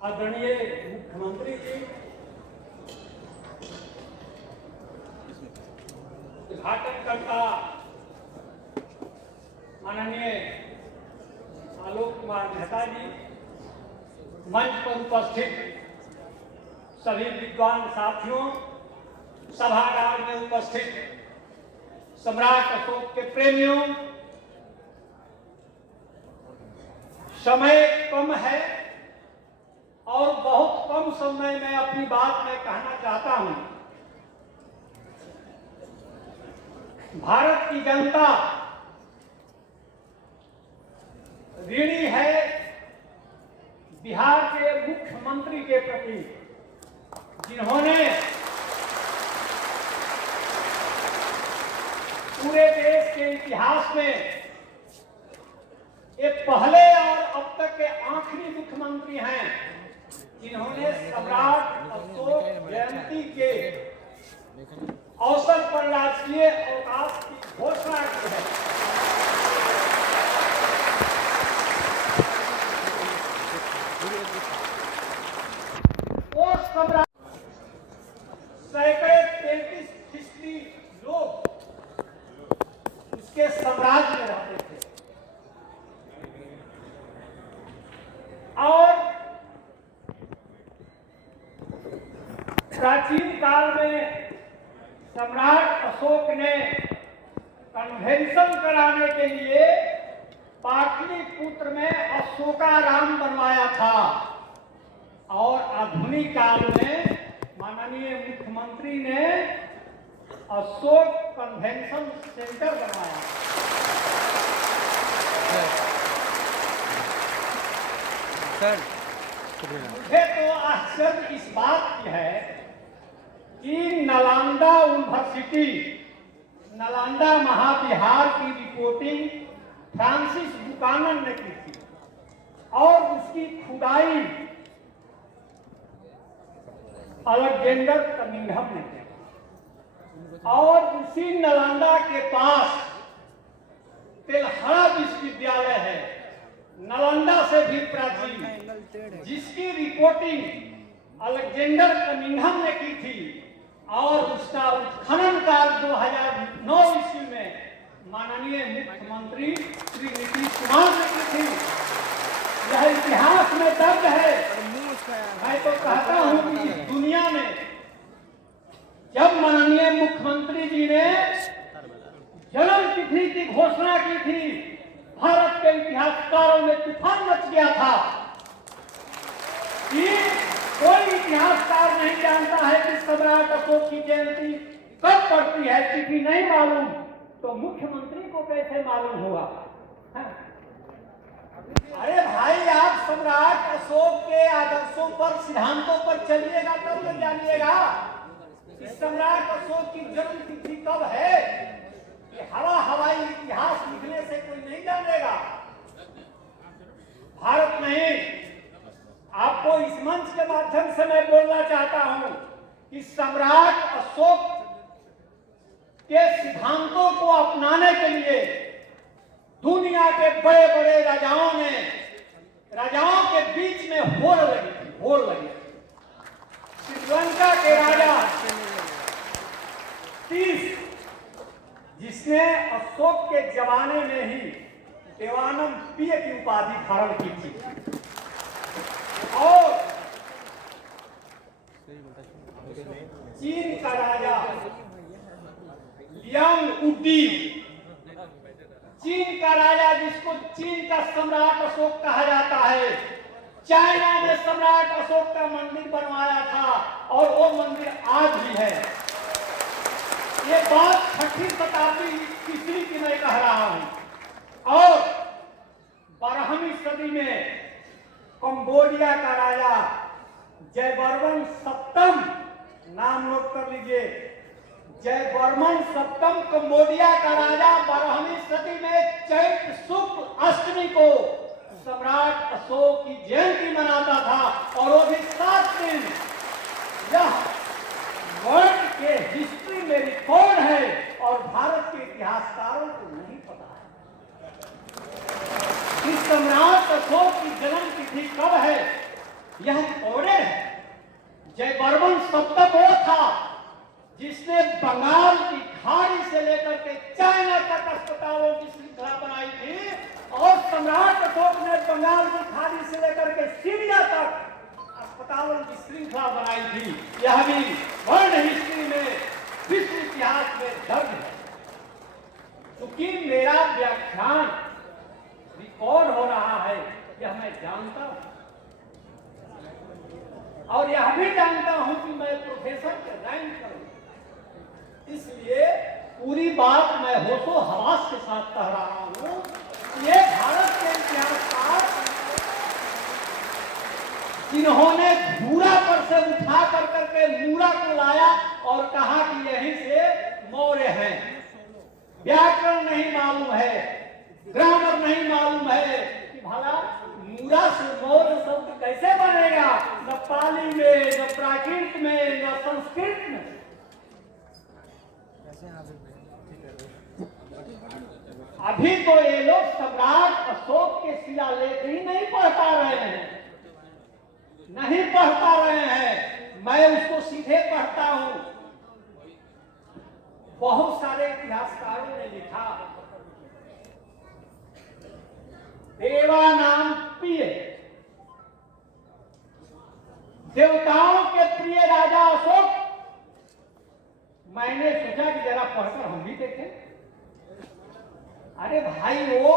आदरणीय मुख्यमंत्री जी, उद्घाटनकर्ता माननीय आलोक कुमार मेहता जी, मंच पर उपस्थित सभी विद्वान साथियों, सभागार में उपस्थित सम्राट अशोक के प्रेमियों, समय कम है और बहुत कम समय में अपनी बात मैं कहना चाहता हूं। भारत की जनता ऋणी है बिहार के मुख्यमंत्री के प्रति, जिन्होंने पूरे देश के इतिहास में ये पहले और अब तक के आखिरी मुख्यमंत्री हैं जिन्होंने सम्राट अशोक जयंती के अवसर पर राजकीय अवकाश की घोषणा की है। वो सम्राट सैकड़े 33% लोग उसके साम्राज्य में रहते थे और प्राचीन काल में सम्राट अशोक ने कन्वेंशन कराने के लिए पाटलिपुत्र में अशोकाराम बनवाया था और आधुनिक काल में माननीय मुख्यमंत्री ने अशोक कन्वेंशन सेंटर बनवाया। मुझे तो आश्चर्य इस बात की है कि नालंदा यूनिवर्सिटी, नालंदा महाविहार की रिपोर्टिंग फ्रांसिस बुकानन ने की थी और उसकी खुदाई अलेक्जेंडर कनिंघम ने की और उसी नालंदा के पास तेलहरा विश्वविद्यालय है, नालंदा से भी प्राचीन, जिसकी रिपोर्टिंग अलेक्जेंडर कनिंघम ने की थी और उसका उत्खनन कार्य 2009 ईस्वी में माननीय मुख्यमंत्री श्री नीतीश कुमार ने की थी। यह इतिहास में दर्ज है। मैं तो कहता हूं कि इस दुनिया में जब माननीय मुख्यमंत्री जी ने जन्म तिथि की घोषणा की थी, भारत के इतिहासकारों में तूफान मच गया था कि कोई इतिहासकार नहीं जानता है कि सम्राट अशोक की जयंती कब पड़ती है, तिथि नहीं मालूम, तो मुख्यमंत्री को कैसे मालूम होगा? अरे भाई, आप सम्राट अशोक के आदर्शों पर, सिद्धांतों पर चलिएगा तब तो जानिएगा कि सम्राट अशोक की जन्म तिथि कब है। ये हवाई इतिहास लिखने से कोई नहीं जानेगा। भारत नहीं, आपको इस मंच के माध्यम से मैं बोलना चाहता हूं कि सम्राट अशोक के सिद्धांतों को अपनाने के लिए दुनिया के बड़े बड़े राजाओं के बीच में होड़ लगी। श्रीलंका के राजा तीस, जिसने अशोक के जमाने में ही देवानम प्रिय की उपाधि धारण की थी और चीन का राजा लियांग उडी, चीन का राजा जिसको चीन का सम्राट अशोक कहा जाता है, चाइना में सम्राट अशोक का मंदिर बनवाया था और वो मंदिर आज भी है। ये बात 6वीं शताब्दी ईस्वी की मैं कह रहा हूं और 12वीं सदी में कंबोडिया का राजा जयवर्मन सप्तम, नाम नोट कर लीजिए, जयवर्मन सप्तम कंबोडिया का राजा 12वीं सदी में चैत्र शुक्ल अष्टमी को सम्राट अशोक की जयंती मनाता था और वो भी 7 दिन। यह वर्ल्ड के हिस्ट्री में रिकॉर्ड है और भारत के इतिहासकारों को नहीं पता है कि सम्राट अशोक की जन्म तिथि कब है। यह एम्पावर्डेड है। जयवर्मन शब्द वो था जिसने बंगाल की खाड़ी से लेकर के चाइना तक अस्पतालों की श्रृंखला बनाई थी, और सम्राट अशोक ने बंगाल की खाड़ी से लेकर के सीरिया तक अस्पतालों की श्रृंखला बनाई थी। यह भी वर्ल्ड हिस्ट्री में, विश्व इतिहास में दर्ज है। क्योंकि मेरा व्याख्यान रिकॉर्ड हो रहा है, यह मैं जानता हूं, और यह भी जानता हूं कि मैं प्रोफेसर के रैंक करूं। इसलिए पूरी बात मैं होशो हवास के साथ कह रहा हूं। ये भारत के इतिहासकार जिन्होंने धूरा पर से उठा कर करके मूरा को लाया और कहा कि यहीं से मौर्य हैं, व्याकरण नहीं मालूम है, ग्रामर नहीं मालूम है कि भला मूरा से मौर्य शब्द कैसे बनेगा, न पाली में, न प्राकृत में, न संस्कृत में। अभी तो ये लोग सम्राट अशोक के शिलालेख ही नहीं पढ़ पा रहे हैं, नहीं पढ़ पा रहे हैं। मैं उसको सीधे पढ़ता हूं। बहुत सारे इतिहासकारों ने लिखा, देवानाम प्रिय, देवताओं के प्रिय राजा अशोक। मैंने सोचा कि जरा पढ़कर हम भी देखें। अरे भाई, वो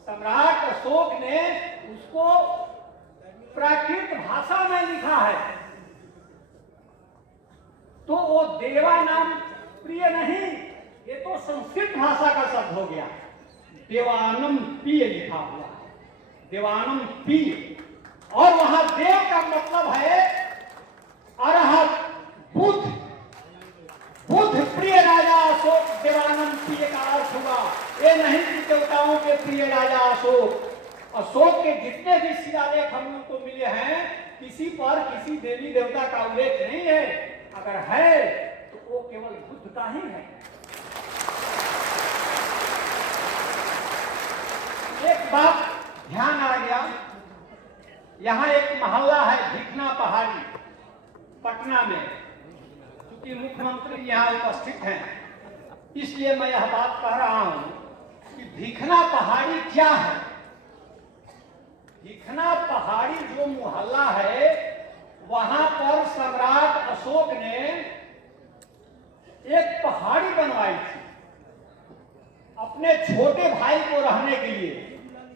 सम्राट अशोक ने उसको प्राकृत भाषा में लिखा है, तो वो देवानाम प्रिय नहीं, ये तो संस्कृत भाषा का शब्द हो गया। देवानम प्रिय लिखा हुआ है, देवानम प्रिय, और वहां देव का मतलब है अरहत, बुद्ध। बुद्ध प्रिय राजा अशोक, देवानंद प्रिय का अर्थ हुआ। ये नहीं कि देवताओं के प्रिय राजा अशोक। अशोक के जितने भी शिलालेख हम लोग को मिले हैं, किसी पर किसी देवी देवता का उल्लेख नहीं है। अगर है तो वो केवल बुद्ध का ही है। एक बात ध्यान आ गया, यहाँ एक मोहल्ला है भिखना पहाड़ी, पटना में। क्योंकि मुख्यमंत्री यहाँ उपस्थित हैं, इसलिए मैं यह बात कह रहा हूं कि भिखना पहाड़ी क्या है। भिखना पहाड़ी जो मोहल्ला है, वहां पर सम्राट अशोक ने एक पहाड़ी बनवाई थी अपने छोटे भाई को रहने के लिए।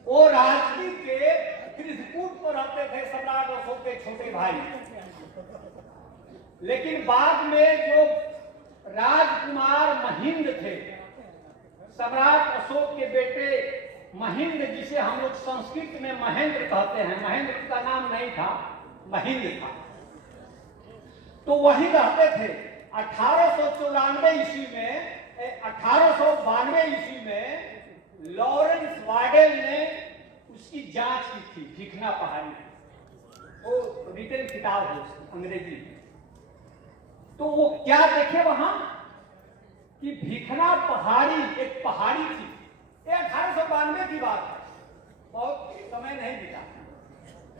वो राजगीर के त्रिकूट पर रहते थे सम्राट अशोक के छोटे भाई। लेकिन बाद में जो राजकुमार महिंद थे, सम्राट अशोक के बेटे महिंद, जिसे हम लोग संस्कृत में महेंद्र कहते हैं, महेंद्र का नाम नहीं था, महिंद था, तो वहीं रहते थे। 1894 ईस्वी में, 1892 ईस्वी में लॉरेंस वार्डेल ने उसकी जांच की थी, भिखना पहाड़ी। वो रिटन किताब है अंग्रेजी में। तो वो क्या देखे वहां कि भिखना पहाड़ी एक पहाड़ी थी। ये 1892 की बात है, बहुत समय नहीं बीता।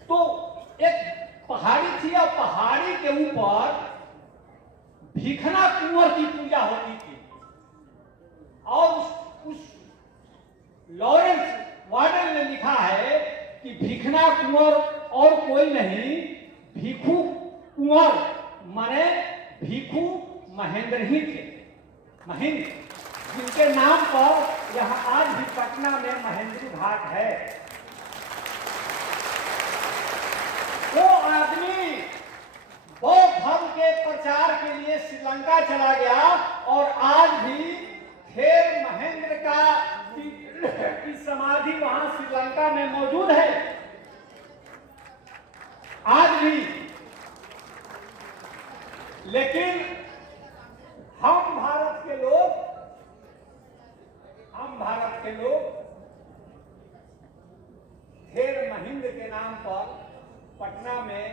तो एक पहाड़ी थी और पहाड़ी के ऊपर भिखना कुंवर की पूजा होती थी। और उस लॉरेंस वार्डन ने लिखा है कि भिखना कुंवर और कोई नहीं, भिखू कुंवर माने भिखू महेंद्र ही थे। महेंद्र, जिनके नाम पर यह आज भी पटना में महेंद्र घाट है। वो आदमी बौद्ध धर्म के प्रचार के लिए श्रीलंका चला गया, और आज भी थेर महेंद्र की समाधि वहां श्रीलंका में मौजूद है, आज भी। लेकिन हम भारत के लोग थेर महिंद के नाम पर पटना में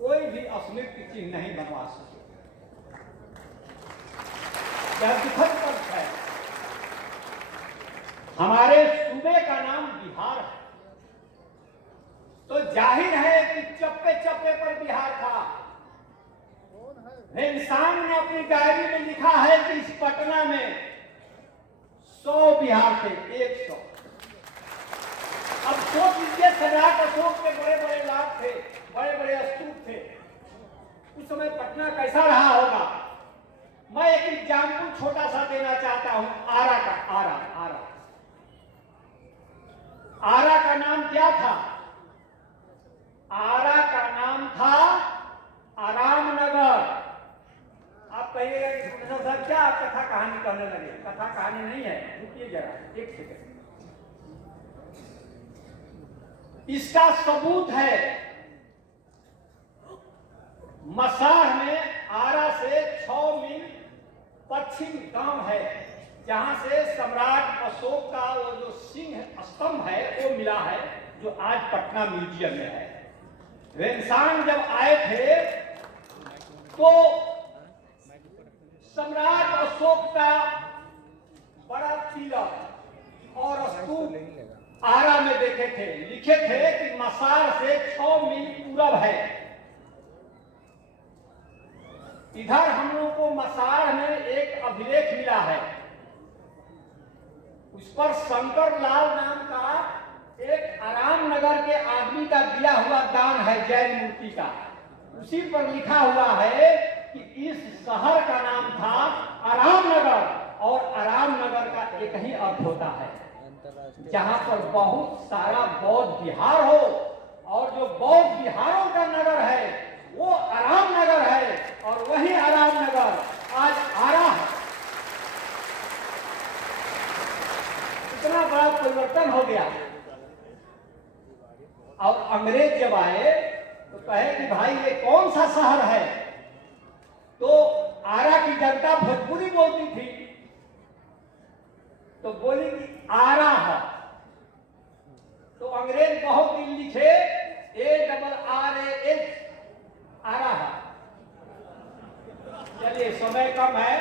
कोई भी स्मृति चिन्ह नहीं बनवा सके। यह दुखद पक्ष है। हमारे सूबे का नाम बिहार है, तो जाहिर है कि चप्पे चप्पे पर बिहार था। इंसान ने अपनी डायरी में लिखा है कि इस पटना में 100 बिहार थे, 100। अब सोच लीजिए, सम्राट अशोक के बड़े बड़े लाभ थे, बड़े बड़े स्तूप थे। उस समय पटना कैसा रहा होगा। मैं एक एग्जाम्पल छोटा सा देना चाहता हूं, आरा का। आरा का नाम क्या था? आरा का नाम था आराम नगर। आप कहिएगा कि प्रोफेसर साहब क्या आप कथा कहानी कहने लगे? कथा कहानी नहीं है, रुकिए जरा एक सेकंड। इसका सबूत है, मसाह में आरा से 6 मील पश्चिम गांव है, जहां से सम्राट अशोक का वो जो सिंह स्तंभ है वो मिला है, जो आज पटना म्यूजियम में है। इंसान जब आए थे तो सम्राट अशोक का बड़ा तिलक और स्तूप आरा में देखे थे। लिखे थे कि मसार से 6 मील पूरब है। इधर हम लोग को मसार में एक अभिलेख मिला है, उस पर शंकर लाल नाम का एक आराम नगर के आदमी का दिया हुआ दान है, जैन मूर्ति का। उसी पर लिखा हुआ है कि इस शहर का नाम था आराम नगर, और आराम नगर का एक ही अर्थ होता है जहां पर बहुत सारा बौद्ध विहार हो, और जो बौद्ध विहारों का नगर है वो आराम नगर है, और वही आराम नगर आज आरा है। इतना बड़ा परिवर्तन हो गया। और अंग्रेज जब आए तो कहे कि भाई ये कौन सा शहर है? तो आरा की जनता भोजपुरी बोलती थी, तो बोली कि आरा है। तो अंग्रेज बहुत दिन लिखे ARRAH, आरा है। चलिए समय कम है,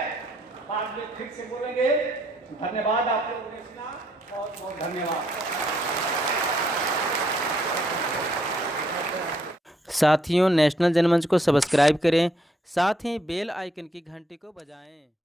बाद में फिर से बोलेंगे। धन्यवाद आप लोगों ने सुना, बहुत बहुत धन्यवाद। साथियों, नेशनल जनमंच को सब्सक्राइब करें, साथ ही बेल आइकन की घंटी को बजाएं।